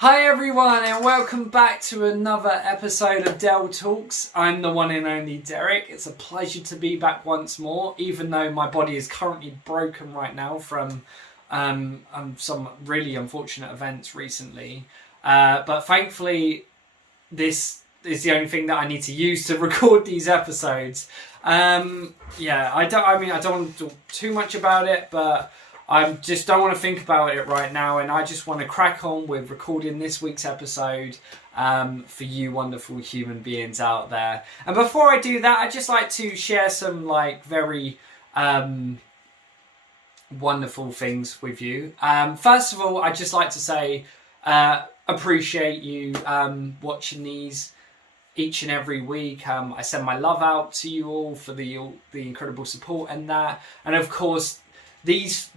Hi everyone and welcome back to another episode of Dell Talks. I'm the one and only Derek. It's a pleasure to be back once more, even though my body is currently broken right now from some really unfortunate events recently. But thankfully this is the only thing that I need to use to record these episodes. I don't want to talk too much about it, but I just don't want to think about it right now, and I just want to crack on with recording this week's episode for you wonderful human beings out there. And before I do that, I'd just like to share some very wonderful things with you. First of all, I'd just like to say appreciate you watching these each and every week. I send my love out to you all for the incredible support and that. And of course, this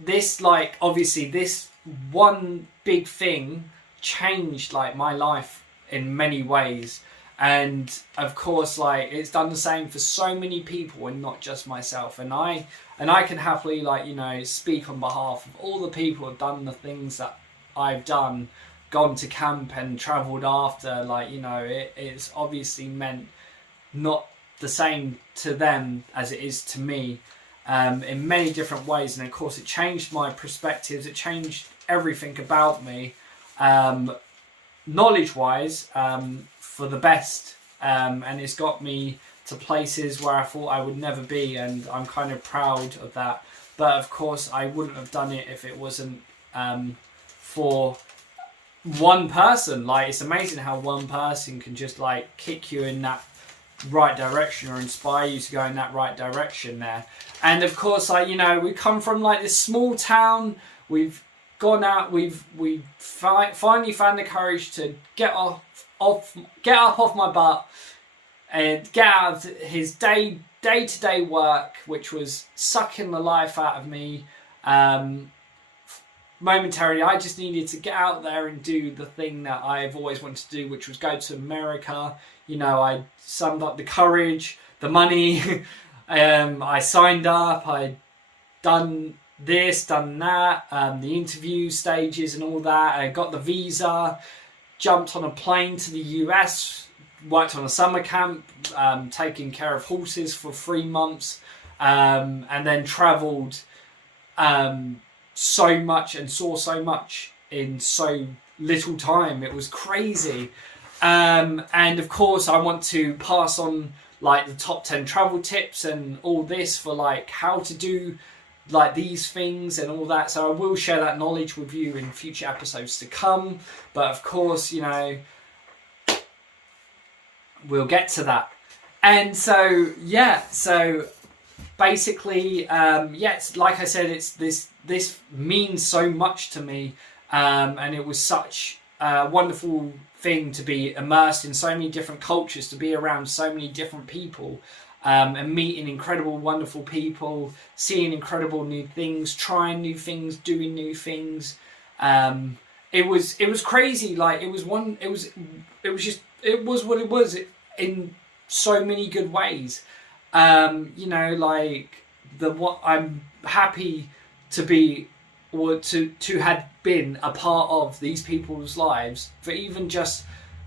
one big thing changed my life in many ways, and of course it's done the same for so many people and not just myself. And I can happily speak on behalf of all the people who've done the things that I've done, gone to camp and travelled after. It's obviously meant not the same to them as it is to me. In many different ways, and of course it changed my perspectives, it changed everything about me, knowledge wise, for the best, and it's got me to places where I thought I would never be, and I'm kind of proud of that. But of course I wouldn't have done it if it wasn't for one person. It's amazing how one person can just kick you in that right direction or inspire you to go in that right direction there. And of course we come from this small town. We've gone out, we finally found the courage to get up off my butt and get out of his day-to-day work, which was sucking the life out of me. Momentarily, I just needed to get out there and do the thing that I've always wanted to do, which was go to America. I summed up the courage, the money. I signed up. I'd done this, done that, the interview stages and all that. I got the visa, jumped on a plane to the US, worked on a summer camp, taking care of horses for 3 months, and then travelled so much and saw so much in so little time. It was crazy. And of course I want to pass on the top 10 travel tips and all this for how to do these things and all that. So I will share that knowledge with you in future episodes to come. But of course, we'll get to that. And so basically, like I said, it's this means so much to me, and it was such a wonderful thing to be immersed in so many different cultures, to be around so many different people, and meeting incredible, wonderful people, seeing incredible new things, trying new things, doing new things. It was crazy. It was what it was in so many good ways. I'm happy to be, or to have been a part of these people's lives for even just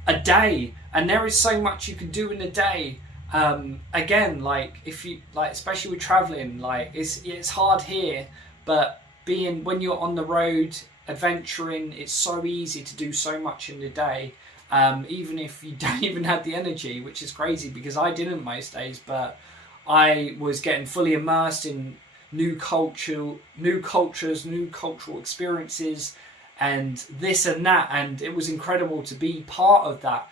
a day. And there is so much you can do in a day. Again, if you especially with traveling, it's hard here, but when you're on the road adventuring, it's so easy to do so much in a day, even if you don't even have the energy, which is crazy because I didn't most days. But I was getting fully immersed in new cultures, new cultural experiences, and this and that, and it was incredible to be part of that.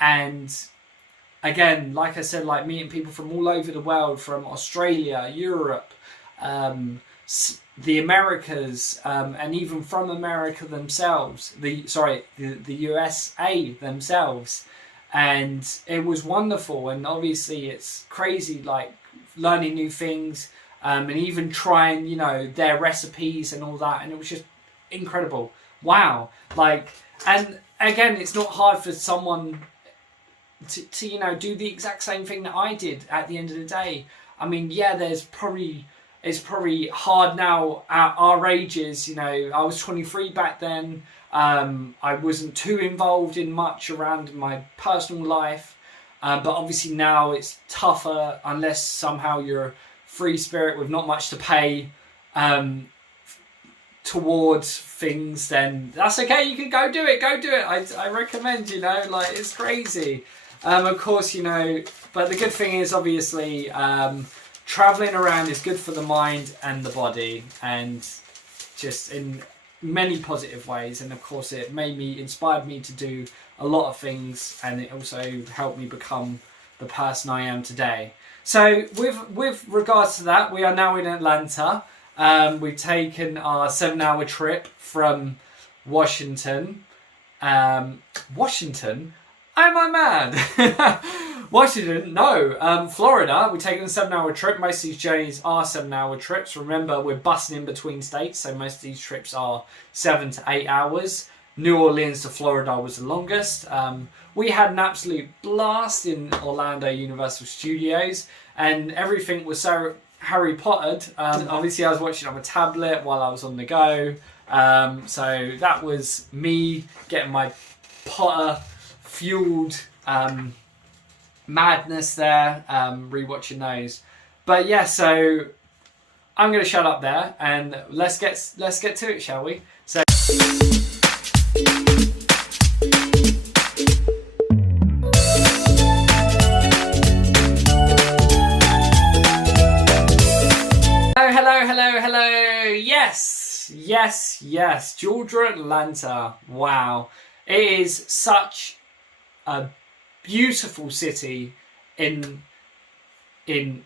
And again, like I said, meeting people from all over the world, from Australia, Europe, the Americas, and even from America themselves, the USA themselves. And it was wonderful, and obviously it's crazy learning new things, and even trying their recipes and all that, and it was just incredible. Wow. And again, it's not hard for someone to do the exact same thing that I did at the end of the day. I mean, there's probably it's probably hard now at our ages. You know, I was 23 back then. I wasn't too involved in much around my personal life. But obviously now it's tougher unless somehow you're a free spirit with not much to pay towards things, then that's okay. You can go do it. I recommend, you know, like, it's crazy. Of course, you know, but the good thing is obviously traveling around is good for the mind and the body, and just in many positive ways. And of course it inspired me to do a lot of things, and it also helped me become the person I am today. So with regards to that, we are now in Atlanta. We've taken our 7-hour trip from Washington. Washington? Am I mad? Washington? No. Florida. We've taken a 7-hour trip. Most of these journeys are 7-hour trips. Remember, we're bussing in between states, so most of these trips are 7 to 8 hours. New Orleans to Florida was the longest. We had an absolute blast in Orlando Universal Studios, and everything was so Harry Pottered. Obviously, I was watching on my tablet while I was on the go. So that was me getting my Potter-fueled madness there, rewatching those. But yeah, so I'm going to shut up there and let's get to it, shall we? So. Hello. Yes. Georgia, Atlanta. Wow. It is such a beautiful city in the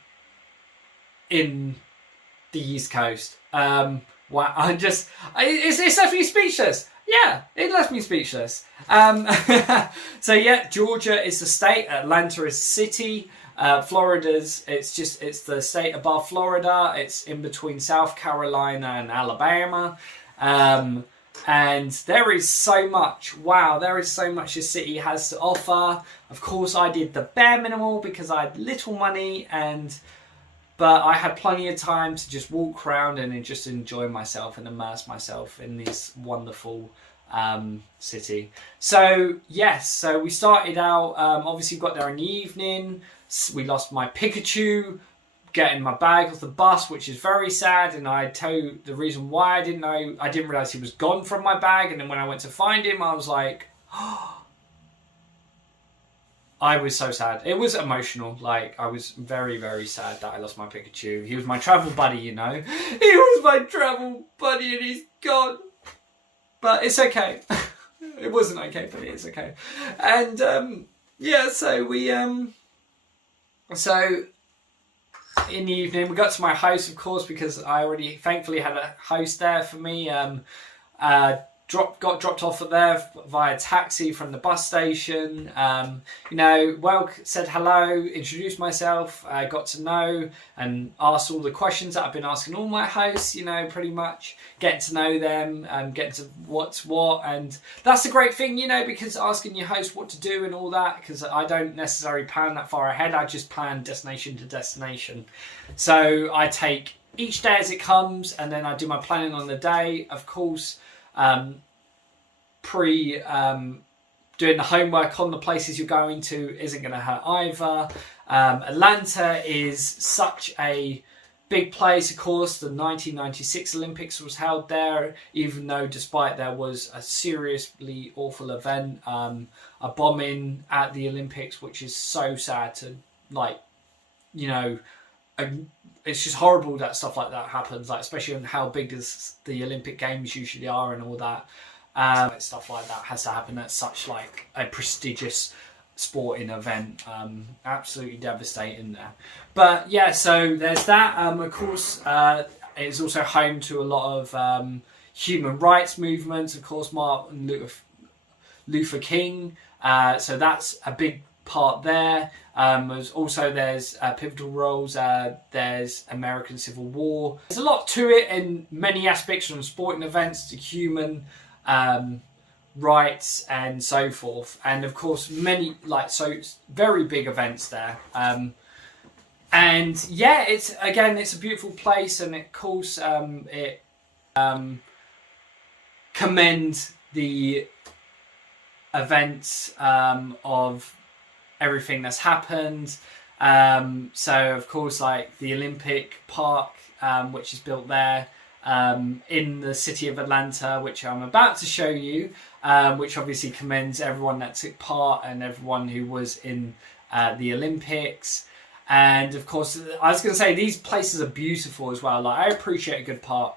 East Coast. Wow. It's left me speechless. Yeah, it left me speechless. So yeah, Georgia is the state. Atlanta is the city. Florida's, it's the state above Florida. It's in between South Carolina and Alabama. And there is so much. Wow, there is so much this city has to offer. Of course, I did the bare minimal because I had little money, but I had plenty of time to just walk around and just enjoy myself and immerse myself in this wonderful city. So yes, so we started out, obviously got there in the evening. We lost my Pikachu getting my bag off the bus, which is very sad, and I tell you the reason why. I didn't realise he was gone from my bag, and then when I went to find him, I was like, oh. I was so sad. It was emotional. Like, I was very, very sad that I lost my Pikachu. He was my travel buddy, you know. He was my travel buddy and he's gone. But it's okay. It wasn't okay, but it is okay. And yeah, so we so in the evening we got to my house, of course, because I already thankfully had a house there for me. Got dropped off at there via taxi from the bus station. You know, said hello, introduced myself, got to know and asked all the questions that I've been asking all my hosts, you know, pretty much getting to know them and getting to what's what. And that's the great thing, you know, because asking your host what to do and all that, because I don't necessarily plan that far ahead. I just plan destination to destination. So I take each day as it comes, and then I do my planning on the day, of course. Doing the homework on the places you're going to isn't going to hurt either. Atlanta is such a big place, of course. The 1996 Olympics was held there, even though despite there was a seriously awful event, a bombing at the Olympics, which is so sad to, like, you know, it's just horrible that stuff like that happens, like, especially on how big as the Olympic Games usually are and all that. Stuff like that has to happen at such like a prestigious sporting event. Absolutely devastating there. But yeah, so there's that. Of course, it's also home to a lot of human rights movements. Of course, Martin Luther King. So that's a big part there. There's pivotal roles. There's American Civil War. There's a lot to it in many aspects, from sporting events to human rights and so forth. And of course, many very big events there. And yeah, it's a beautiful place, and of course it commend the events of everything that's happened. So of course, like the Olympic Park, which is built there in the city of Atlanta, which I'm about to show you, which obviously commends everyone that took part and everyone who was in the Olympics. And of course, I was going to say, these places are beautiful as well. Like, I appreciate a good park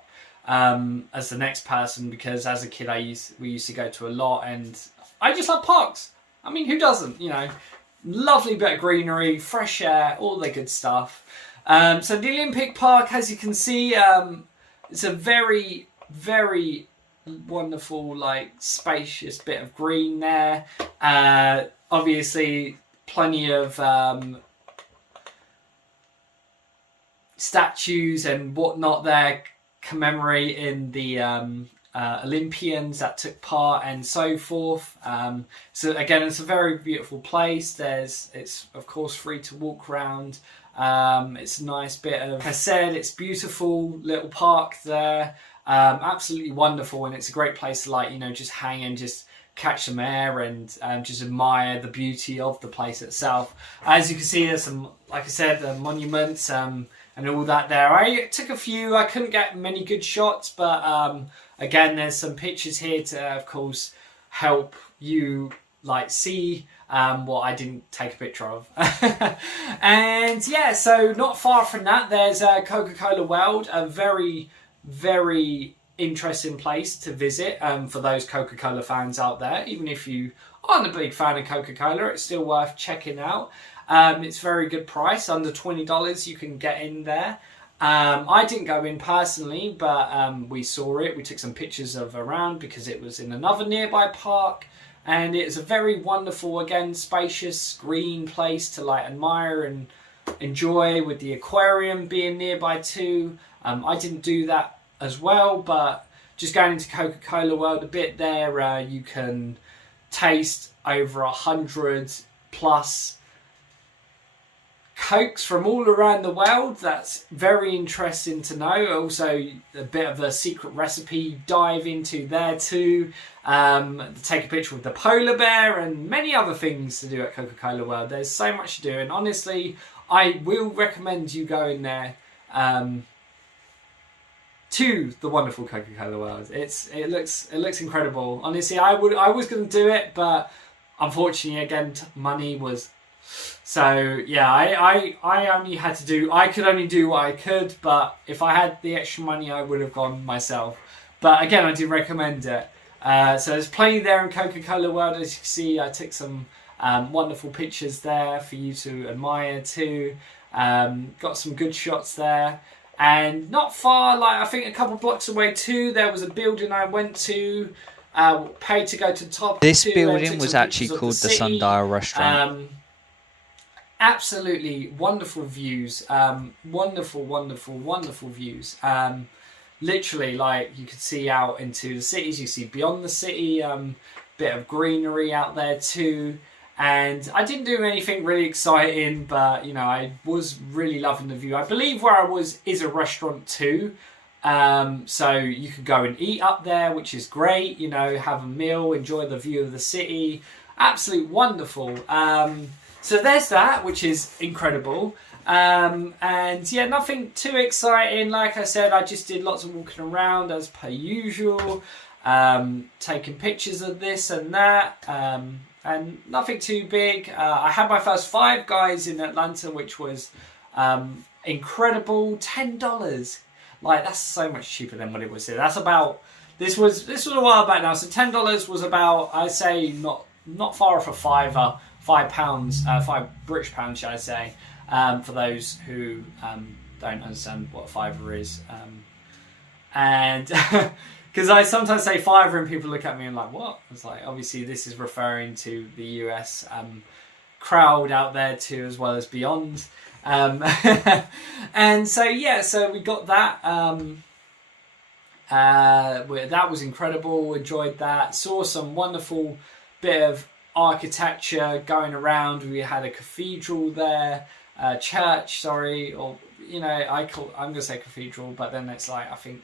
as the next person, because as a kid we used to go to a lot, and I just love parks. I mean, who doesn't? You know, lovely bit of greenery, fresh air, all the good stuff. So the Olympic Park, as you can see, it's a very, very wonderful, like, spacious bit of green there. Obviously, plenty of statues and whatnot there commemorating the Olympians that took part and so forth. So again, it's a very beautiful place. It's of course free to walk around. It's a nice bit of, like I said, it's beautiful little park there. Absolutely wonderful, and it's a great place to, like, you know, just hang and just catch some air and just admire the beauty of the place itself. As you can see, there's some, like I said, monuments and all that there. I took a few. I couldn't get many good shots, but again, there's some pictures here to, of course, help you, like, see what I didn't take a picture of. And yeah, so not far from that, there's Coca-Cola World, a very, very interesting place to visit for those Coca-Cola fans out there. Even if you aren't a big fan of Coca-Cola, it's still worth checking out. It's very good price, under $20 you can get in there. I didn't go in personally, but we saw it. We took some pictures of around because it was in another nearby park, and it's a very wonderful, again, spacious, green place to, like, admire and enjoy, with the aquarium being nearby too. I didn't do that as well, but just going into Coca-Cola World a bit there, you can taste over 100 plus Cokes from all around the world. That's very interesting to know. Also, a bit of a secret recipe dive into there too. Take a picture with the polar bear and many other things to do at Coca-Cola World. There's so much to do, and honestly, I will recommend you going there to the wonderful Coca-Cola World. It looks incredible. Honestly, I was going to do it, but unfortunately, again, money was. So yeah, I only had to do. I could only do what I could, but if I had the extra money, I would have gone myself. But again, I do recommend it. So there's plenty there in Coca-Cola World. As you can see, I took some wonderful pictures there for you to admire too. Got some good shots there. And not far, like I think a couple blocks away too, there was a building I went to. Paid to go to the top. This building was actually called the Sundial Restaurant. Absolutely wonderful views. Wonderful views. Literally, like, you could see out into the cities. You see beyond the city. Bit of greenery out there too. And I didn't do anything really exciting, but you know, I was really loving the view. I believe where I was is a restaurant too. So you could go and eat up there, which is great. You know, have a meal, enjoy the view of the city. Absolutely wonderful. So there's that, which is incredible. And yeah, nothing too exciting. Like I said, I just did lots of walking around as per usual, taking pictures of this and that, and nothing too big. I had my first Five Guys in Atlanta, which was incredible. $10. Like, that's so much cheaper than what it was here. That's about, this was a while back now. So $10 was about, I'd say, not far off a fiver. £5, 5 British pounds, should I say, for those who don't understand what a fiver is. And because I sometimes say fiver and people look at me and like, what? It's like, obviously this is referring to the US crowd out there too, as well as beyond. And so, yeah, so we got that. That was incredible. Enjoyed that. Saw some wonderful bit of architecture going around. We had a cathedral there, church, sorry, or I'm gonna say cathedral, but then it's like I think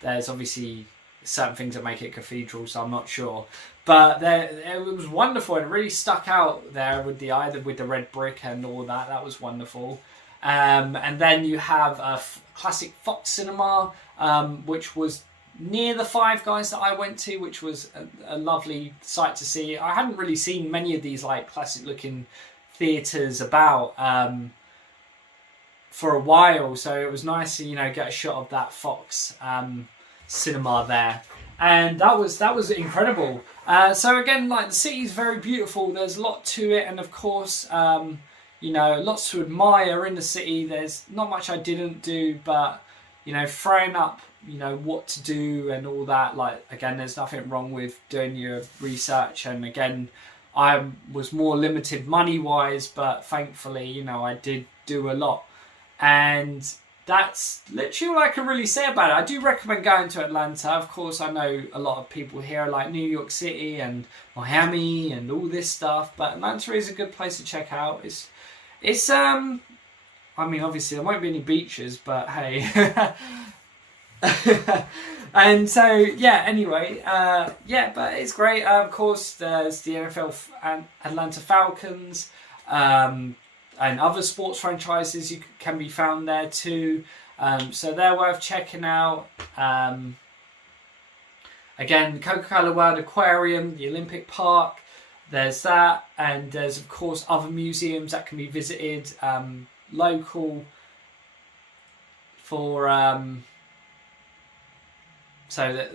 there's obviously certain things that make it cathedral, so I'm not sure. But it was wonderful and really stuck out there with the red brick and all that. That was wonderful. And then you have a classic Fox Cinema, which was near the Five Guys that I went to, which was a lovely sight to see. I hadn't really seen many of these like classic looking theatres about for a while, so it was nice to get a shot of that Fox cinema there, and that was incredible. So again, like, the city's very beautiful. There's a lot to it, and of course, lots to admire in the city. There's not much I didn't do, but throwing up what to do and all that. Like, again, there's nothing wrong with doing your research, and again, I was more limited money wise, but thankfully I did do a lot, and that's literally all I can really say about it. I do recommend going to Atlanta. Of course, I know a lot of people here like New York City and Miami and all this stuff, but Atlanta is a good place to check out. It's I mean, obviously there won't be any beaches, but hey. And so anyway, but it's great. Of course, there's the NFL and Atlanta Falcons. And other sports franchises can be found there too. So they're worth checking out. Again, Coca-Cola World Aquarium, the Olympic Park, there's that. And there's, of course, other museums that can be visited local for... So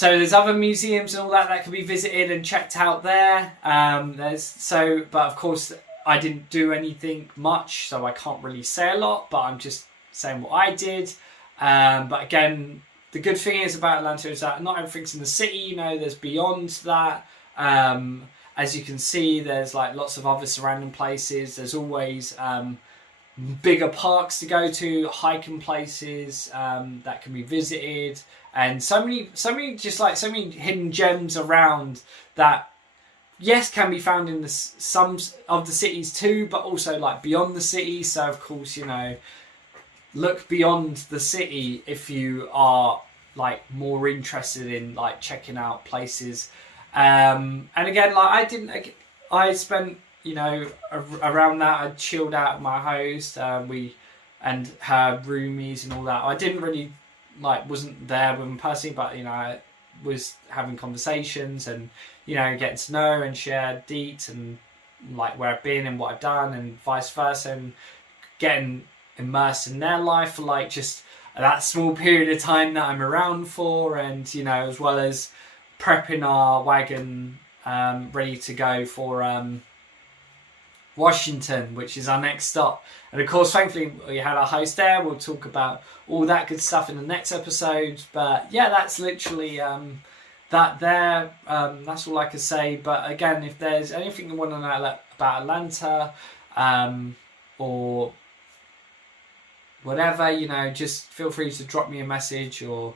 there's other museums and all that can be visited and checked out there. But of course I didn't do anything much, so I can't really say a lot. But I'm just saying what I did. But again, the good thing is about Atlanta is that not everything's in the city. There's beyond that. As you can see, there's like lots of other surrounding places. There's always bigger parks to go to, hiking places that can be visited, and so many hidden gems around that, yes, can be found in some of the cities too, but also like beyond the city. So of course, look beyond the city if you are like more interested in like checking out places. And again, like I spent around that, I chilled out with my host, and her roomies and all that. I didn't really wasn't there with them personally, but I was having conversations and getting to know and share deets and like where I've been and what I've done and vice versa, and getting immersed in their life for like just that small period of time that I'm around for, and as well as prepping our wagon ready to go for Washington, which is our next stop. And of course, thankfully, we had our host there. We'll talk about all that good stuff in the next episode. But yeah, that's literally that there. That's all I can say. But again, if there's anything you want to know about Atlanta or whatever, just feel free to drop me a message or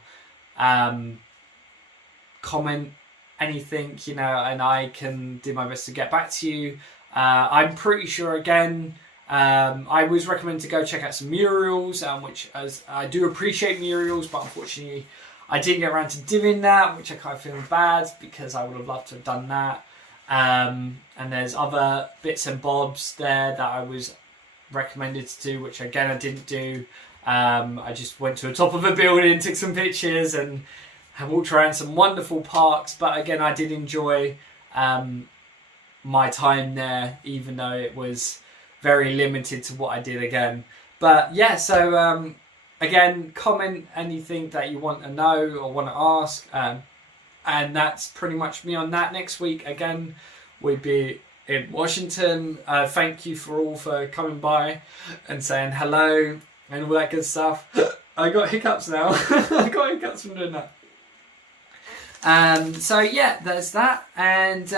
comment anything, and I can do my best to get back to you. I'm pretty sure, again, I always recommend to go check out some murals, which, as I do appreciate murals, but unfortunately I didn't get around to doing that, which I kind of feel bad because I would have loved to have done that. And there's other bits and bobs there that I was recommended to do, which again I didn't do. I just went to the top of a building, took some pictures, and have walked around some wonderful parks. But again, I did enjoy my time there, even though it was very limited to what I did again. But yeah, so again, comment anything that you want to know or want to ask, and that's pretty much me on that. Next week again we'll be in Washington. Thank you for coming by and saying hello and all that good stuff. I got hiccups now. I got hiccups from doing that. So yeah, there's that, and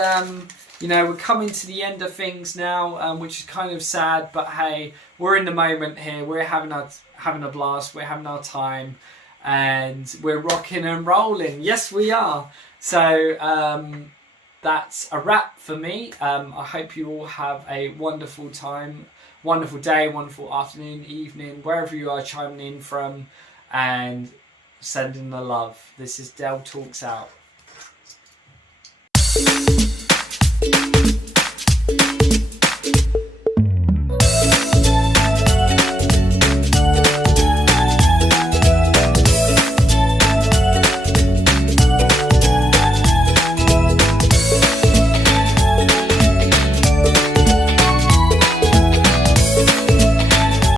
we're coming to the end of things now, which is kind of sad, but hey, we're in the moment here. We're having a blast. We're having our time, and we're rocking and rolling. Yes, we are. So that's a wrap for me. I hope you all have a wonderful time, wonderful day, wonderful afternoon, evening, wherever you are chiming in from, and sending the love. This is Del Talks out.